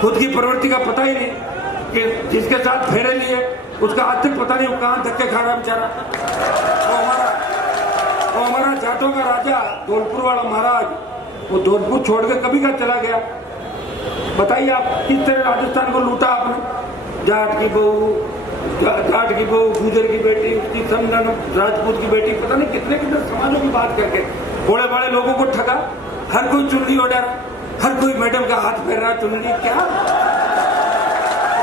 खुद की प्रवृत्ति का पता ही नहीं कि जिसके साथ फेरे लिए उसका आज तक पता नहीं वो कहाँ धक्के खा रहा बेचारा। वो हमारा जाटों का राजा धौलपुर वाला महाराज, वो धौलपुर छोड़ के कभी का चला गया। बताइए आप किस तरह राजस्थान को लूटा आपने। जाट की बहू, गुजर की बेटी, उसकी समझन, राजपूत की बेटी, पता नहीं कितने कितने समाजों की बात करके बड़े बड़े लोगों को ठगा। हर कोई चुनरी ऑर्डर, हर कोई मैडम का हाथ फेर रहा चुनरी। क्या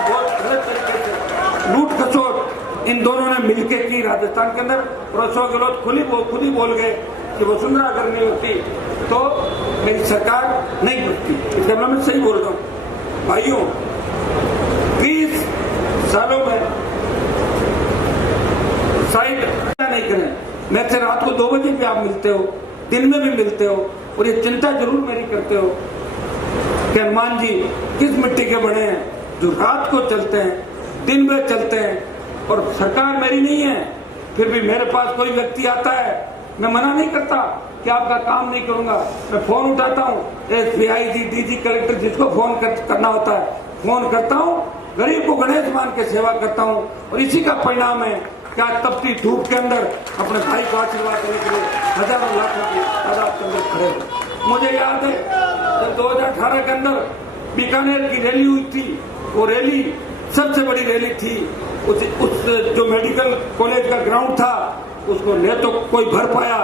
बहुत गलत तरीके से लूट खसोट इन दोनों ने मिलकर की राजस्थान के अंदर। और अशोक गहलोत खुद ही बोल गए कि वसुंधरा अगर नहीं होती तो मेरी सरकार नहीं बनती। इसका मतलब मैं सही बोल रहा हूँ भाइयों। 20 सालों में साइड नहीं करें। मैं से रात को 2 बजे भी आप मिलते हो, दिन में भी मिलते हो, और ये चिंता जरूर मेरी करते हो कि हनुमान जी किस मिट्टी के बने हैं जो रात को चलते हैं, दिन में चलते हैं। और सरकार मेरी नहीं है, फिर भी मेरे पास कोई व्यक्ति आता है, मैं मना नहीं करता कि आपका काम नहीं करूंगा। मैं फोन उठाता हूँ, एसपीआई जी, डीजी, कलेक्टर, जिसको फोन करना होता है फोन करता हूँ। गरीब को गणेश मान के सेवा करता हूँ, और इसी का परिणाम है क्या तपती धूप के अंदर अपने भाई को आशीर्वाद देने के लिए हजारों लाखों की तादाद के अंदर खड़े हो। मुझे याद है जब 2018 के अंदर बीकानेर की रैली हुई थी, वो रैली सबसे बड़ी रैली थी। उस जो मेडिकल कॉलेज का ग्राउंड था उसको न तो कोई भर पाया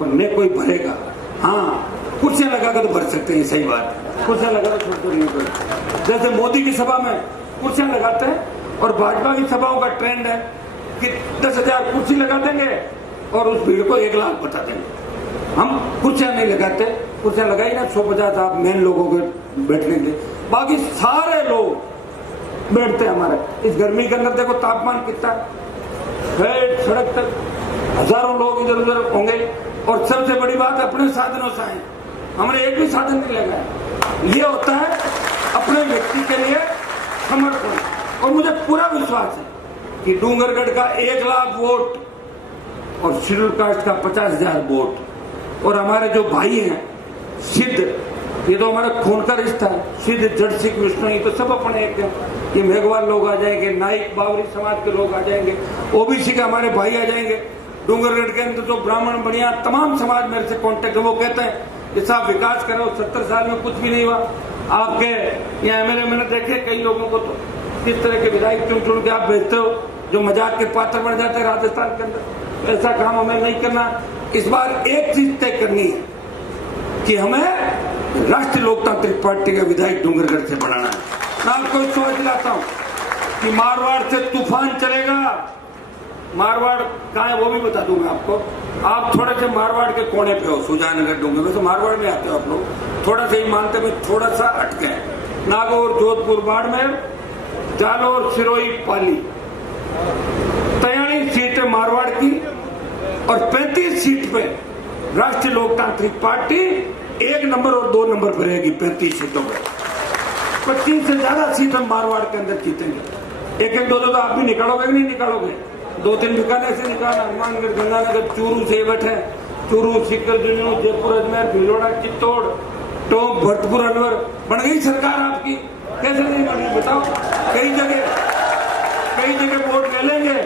और न कोई भरेगा। हाँ, कुर्सियां लगा कर तो भर सकते हैं, सही बात है, कुर्सियां लगा कर छोड़ नहीं कर। जैसे मोदी की सभा में कुर्सियां लगाते हैं, और भाजपा की सभाओं का ट्रेंड है कि 10,000 कुर्सी लगा देंगे और उस भीड़ को 1 लाख बता देंगे। हम कुर्सियां नहीं लगाते, कुर्सियां लगाई ना 150 आप मेन लोगों के बैठने के, बाकी सारे लोग बैठते हैं हमारे। इस गर्मी के अंदर देखो तापमान कितना है, सड़क तक हजारों लोग इधर उधर होंगे। और सबसे बड़ी बात अपने साधनों से आए, हमने एक भी साधन नहीं लगाया। ये होता है अपने व्यक्ति के लिए समर्पण। और मुझे पूरा विश्वास है कि डूंगरगढ़ का 1 लाख वोट और शेड्यूल कास्ट का 50,000 वोट, और हमारे जो भाई हैं सिद्ध, ये तो हमारा खून का रिश्ता है, सिद्ध, जड़, सिख, विष्णु, ये तो सब अपने एक हैं। ये मेघवाल लोग आ जाएंगे, नाइक बावरी समाज के लोग आ जाएंगे, ओबीसी के हमारे भाई आ जाएंगे। डूंगरगढ़ के अंदर जो ब्राह्मण बढ़िया तमाम समाज मेरे से कांटेक्ट है, वो कहते हैं कि साहब विकास करो, 70 साल में कुछ भी नहीं हुआ। आपके यहाँ एमएलए मैंने देखे कई लोगों को, तो किस तरह के विधायक चुन के आप भेजते हो जो मजाक के पात्र बन जाते हैं राजस्थान के अंदर। ऐसा काम हमें नहीं करना। इस बार एक चीज तय करनी है कि हमें राष्ट्रीय लोकतांत्रिक पार्टी का विधायक डूंगरगढ़ से बनाना है। मैं आपको सोच दिलाता हूँ कि मारवाड़ से तूफान चलेगा। मारवाड़ कहाँ है वो भी बता दूं मैं आपको। आप थोड़े से मारवाड़ के कोने पे हो, सुजानगर, डूंगरगढ़ से मारवाड़ में आते हो आप लोग, थोड़ा सा ही मानते में थोड़ा सा अटके हैं। नागौर, जोधपुर, बाड़मेर, जालोर, सिरोही, पाली, 43 सीटें मारवाड़ की, और 35 सीट पे राष्ट्रीय लोकतांत्रिक पार्टी 1 नंबर और 2 नंबर भरेगी। 35 सीटों पे 25 से ज्यादा सीट हम मारवाड़ के अंदर जीतेंगे। 1-1, 2-2 तो आप भी निकालोगे कि नहीं निकालोगे? 2-3 बीकानेर से निकाल, हनुमानगढ़, गंगानगर, चूरू से बैठे, चूरू, सीकर, झुंझुनू, जयपुर, अजमेर, भिलवाड़ा, चित्तौड़, टोंक, भरतपुर, अलवर। बन गई सरकार आपकी? कैसे नहीं बनी बताओ? कई जगह वोट ले लेंगे,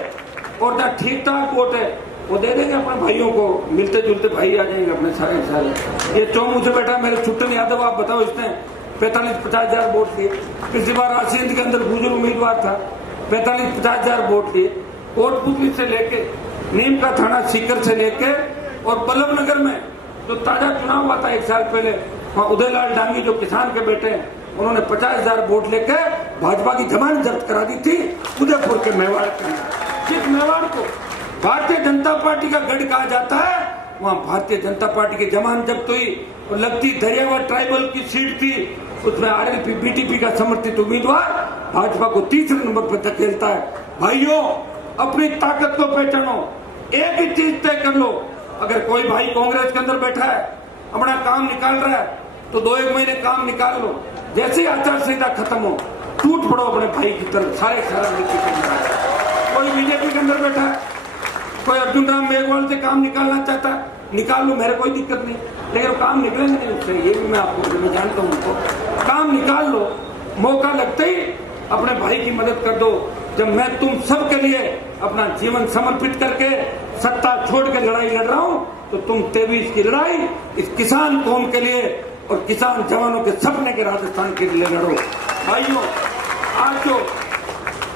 और जहाँ ठीक ठाक वोट है वो दे देंगे अपने भाइयों को, मिलते जुलते भाई आ जाएंगे अपने सारे। ये चौमू से बैठा मेरे छुट्टन यादव, आप बताओ, इसने 45-50 हजार वोट लिए। पिछली बार आसिंद के अंदर बुजुर्ग उम्मीदवार था, 45-50 हजार वोट लिए। कोटपुतली से लेके, नीम का थाना सीकर से लेके, और बल्लभनगर में जो ताजा चुनाव हुआ था 1 साल पहले, वहाँ उदयलाल डांगी जो किसान के बेटे हैं, उन्होंने 50,000 वोट लेके भाजपा की जमानत जब्त करा दी थी उदयपुर के मेवाड़ के अंदर। जिस मेवाड़ को भारतीय जनता पार्टी का गढ़ कहा जाता है, वहाँ भारतीय जनता पार्टी की जमानत जब्त हुई। और लगती दरियावा ट्राइबल की सीट थी, उसमें आरएलपी बीटीपी का समर्थित उम्मीदवार भाजपा को 3रे नंबर पर धकेलता है। भाइयों, अपनी ताकत को पहचानो, एक ही चीज तय कर लो। अगर कोई भाई कांग्रेस के अंदर बैठा है, अपना काम निकाल रहा है, तो 2-1 महीने काम निकाल लो। जैसे ही आचार संहिता खत्म हो, टूट पड़ो अपने भाई की तरफ, सारे कोई बीजेपी के अंदर बैठा है, कोई अर्जुन राम मेघवाल से काम निकालना चाहता है, निकाल लो, मेरे कोई दिक्कत नहीं, लेकिन काम निकलेंगे नहीं उससे, ये भी मैं आपको जानता हूँ। उनको काम निकाल लो, मौका लगते ही अपने भाई की मदद कर दो। जब मैं तुम सब के लिए अपना जीवन समर्पित करके सत्ता छोड़ के लड़ाई लड़ रहा हूं, तो तुम 23 की लड़ाई इस किसान कौम के लिए और किसान जवानों के सपने के राजस्थान के लिए लड़ो। भाइयों, आज जो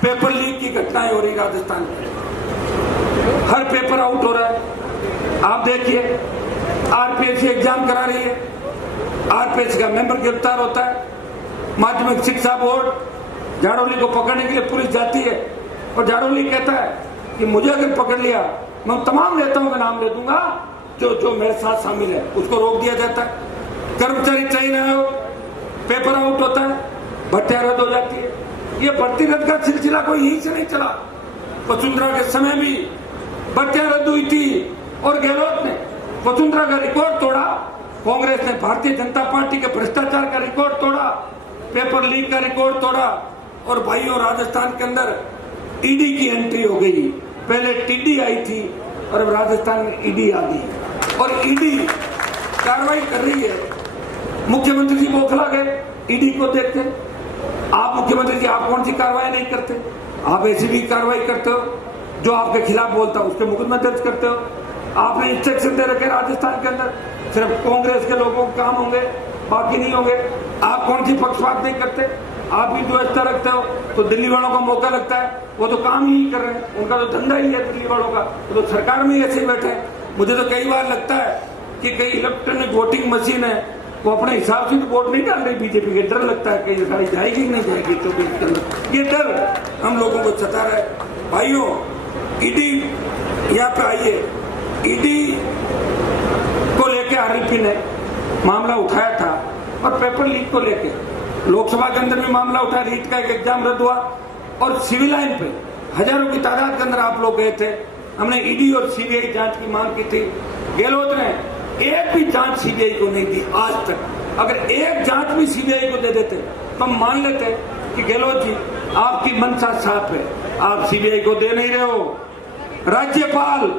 पेपर लीक की घटनाएं हो रही राजस्थान में, हर पेपर आउट हो रहा है। आप देखिए, आरपीएससी एग्जाम करा रही है, आरपीएससी का मेंबर गिरफ्तार होता है, माध्यमिक शिक्षा बोर्ड झाड़ोली को पकड़ने के लिए पुलिस जाती है और झाड़ोली कहता है कि मुझे अगर पकड़ लिया, मैं तमाम नेताओं का नाम ले दूंगा जो मेरे साथ शामिल है। उसको रोक दिया जाता है। कर्मचारी चयन आयोग, पेपर आउट होता है, भर्तियां रद्द हो जाती है। ये भर्ती रद्द का सिलसिला कोई यहीं से नहीं चला। वसुंधरा के समय भी भर्तियां रद्द हुई थी और गहलोत ने वसुंधरा का रिकॉर्ड तोड़ा, कांग्रेस ने भारतीय जनता पार्टी के भ्रष्टाचार का रिकॉर्ड तोड़ा, पेपर लीक का रिकॉर्ड तोड़ा। और भाइयों, राजस्थान के अंदर ईडी की एंट्री हो गई। पहले टीडी आई थी और अब राजस्थान में ईडी आ गई और ईडी कार्रवाई कर रही है। मुख्यमंत्री जी बौखला गए ईडी को देखते। आप मुख्यमंत्री जी, आप कौन सी कार्रवाई नहीं करते? आप ऐसी भी कार्रवाई करते हो, जो आपके खिलाफ बोलता है उसके मुकदमा दर्ज करते हो। आपने इंस्ट्रक्शन दे रखे राजस्थान के अंदर, सिर्फ कांग्रेस के लोगों के काम होंगे, बाकी नहीं होंगे। आप कौन सी पक्षपात नहीं करते? आप भी व्यवस्था रखते हो तो दिल्ली वालों का मौका लगता है, वो तो काम ही कर रहे हैं, उनका तो धंधा ही है दिल्ली वालों का, वो तो सरकार में ही ऐसे बैठे हैं। मुझे तो कई बार लगता है कि कई इलेक्ट्रॉनिक वोटिंग मशीन है, वो अपने हिसाब से तो वोट नहीं डाल रही बीजेपी के। डर लगता है कि सारी जाएगी नहीं जाएगी, तो इसके अंदर ये डर हम लोगों को सता रहा है। भाइयों, ईडी यहाँ पे आइए, ईडी को लेके आरएलपी ने मामला उठाया था और पेपर लीक को लेके लोकसभा के अंदर भी मामला उठा, रीट का एक एग्जाम रद्द हुआ और सिविल लाइन पे हजारों की तादाद के अंदर आप लोग गए थे। हमने ईडी और सीबीआई जांच की मांग की थी। गहलोत ने एक भी जांच सीबीआई को नहीं दी आज तक। अगर एक जांच भी सीबीआई को दे देते तो हम मान लेते कि गहलोत जी, आपकी मंशा साफ है, आप सीबीआई को दे नहीं रहे हो। राज्यपाल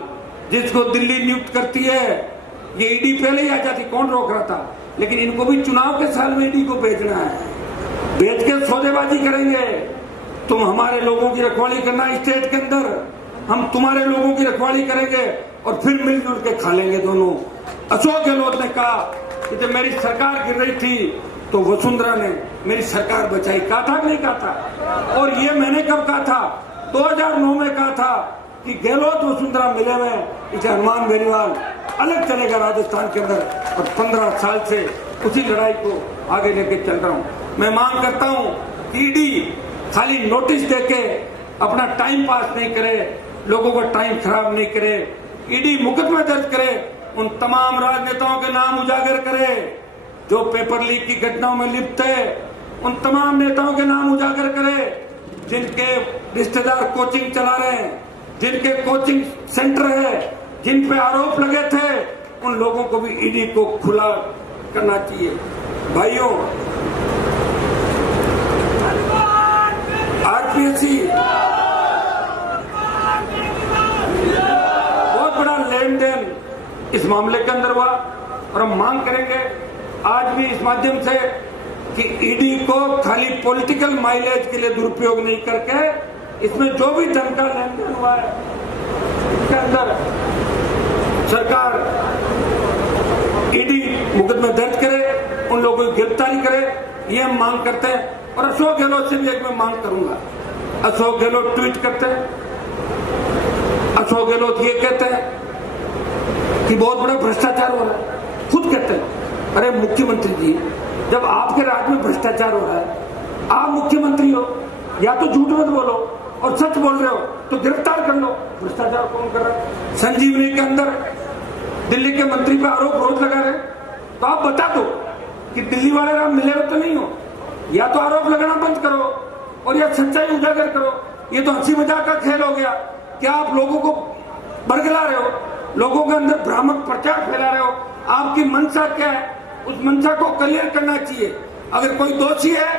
जिसको दिल्ली नियुक्त करती है, ये ईडी पहले ही आ जाती, कौन रोक रहा था? लेकिन इनको भी चुनाव के साल में ईडी को भेजना है, भेज के सौदेबाजी करेंगे। तुम हमारे लोगों की रखवाली करना स्टेट के अंदर, हम तुम्हारे लोगों की रखवाली करेंगे और फिर मिलजुल के खा लेंगे दोनों। अशोक गहलोत ने कहा कि जब मेरी सरकार गिर रही थी तो वसुंधरा ने मेरी सरकार बचाई। कहा था कि नहीं कहा था? और ये मैंने कब कहा था? 2009 में कहा था कि गहलोत वसुंधरा मिले हुए, इसे हनुमान बेनीवाल अलग चलेगा राजस्थान के अंदर। और 15 साल से उसी लड़ाई को आगे लेके चल रहा हूं। मैं मांग करता हूं कि ईडी खाली नोटिस देके अपना टाइम पास नहीं करे, लोगों का टाइम खराब नहीं करे। ईडी मुकदमा दर्ज करे, उन तमाम राजनेताओं के नाम उजागर करे जो पेपर लीक की घटनाओं में लिप्त है। उन तमाम नेताओं के नाम उजागर करे जिनके रिश्तेदार कोचिंग चला रहे हैं, जिनके कोचिंग सेंटर है, जिन पे आरोप लगे थे, उन लोगों को भी ईडी को खुला करना चाहिए। भाइयों, आरपीएससी बहुत बड़ा लेन देन इस मामले के अंदर हुआ और हम मांग करेंगे आज भी इस माध्यम से कि ईडी को खाली पॉलिटिकल माइलेज के लिए दुरुपयोग नहीं करके इसमें जो भी धन का लेन देन हुआ है इसके अंदर सरकार ईडी मुकदमे दर्ज करे, उन लोगों की गिरफ्तारी करे, ये हम मांग करते हैं। और अशोक गहलोत से भी एक मैं मांग करूंगा। अशोक गहलोत ट्वीट करते हैं, अशोक गहलोत ये कहते हैं कि बहुत बड़ा भ्रष्टाचार हो रहा है। खुद कहते हैं, अरे मुख्यमंत्री जी, जब आपके राज्य में भ्रष्टाचार हो रहा है, आप मुख्यमंत्री हो, या तो झूठ मत बोलो और सच बोल रहे हो तो गिरफ्तार कर लो। भ्रष्टाचार कौन कर रहा है? संजीवनी के अंदर दिल्ली के मंत्री पे आरोप रोज लगा रहे, तो आप बता दो कि दिल्ली वाले आप मिले हो तो नहीं हो, या तो आरोप लगाना बंद करो और या सच्चाई उजागर करो। ये तो हंसी मजाक का खेल हो गया। क्या आप लोगों को बरगला रहे हो, लोगों के अंदर भ्रामक प्रचार फैला रहे हो? आपकी मंशा क्या है, उस मंशा को क्लियर करना चाहिए। अगर कोई दोषी है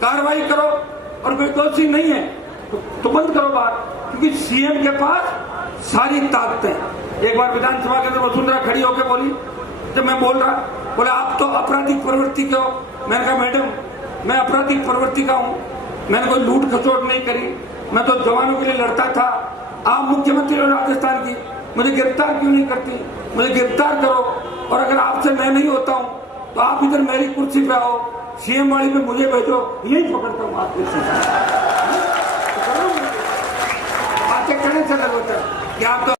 कार्रवाई करो और कोई दोषी नहीं है तो बंद करो बात, क्योंकि सीएम के पास सारी ताकतें। एक बार विधानसभा के अंदर वसुंधरा खड़ी होकर बोली, जब मैं बोल रहा, बोले आप तो आपराधिक प्रवृत्ति के हो। मैंने कहा मैडम, मैं आपराधिक प्रवृत्ति का हूं, मैंने कोई लूट खसोट नहीं करी, मैं तो जवानों के लिए लड़ता था। आप मुख्यमंत्री हो राजस्थान की, मुझे गिरफ्तार क्यों नहीं करती? मुझे गिरफ्तार करो, और अगर आपसे मैं नहीं होता हूं तो आप इधर मेरी कुर्सी पे आओ, सीएम वाली पे मुझे भेजो, यही पकड़ता हूं आप कुर्सी पे। बातें करने से लग होता है कि आप तो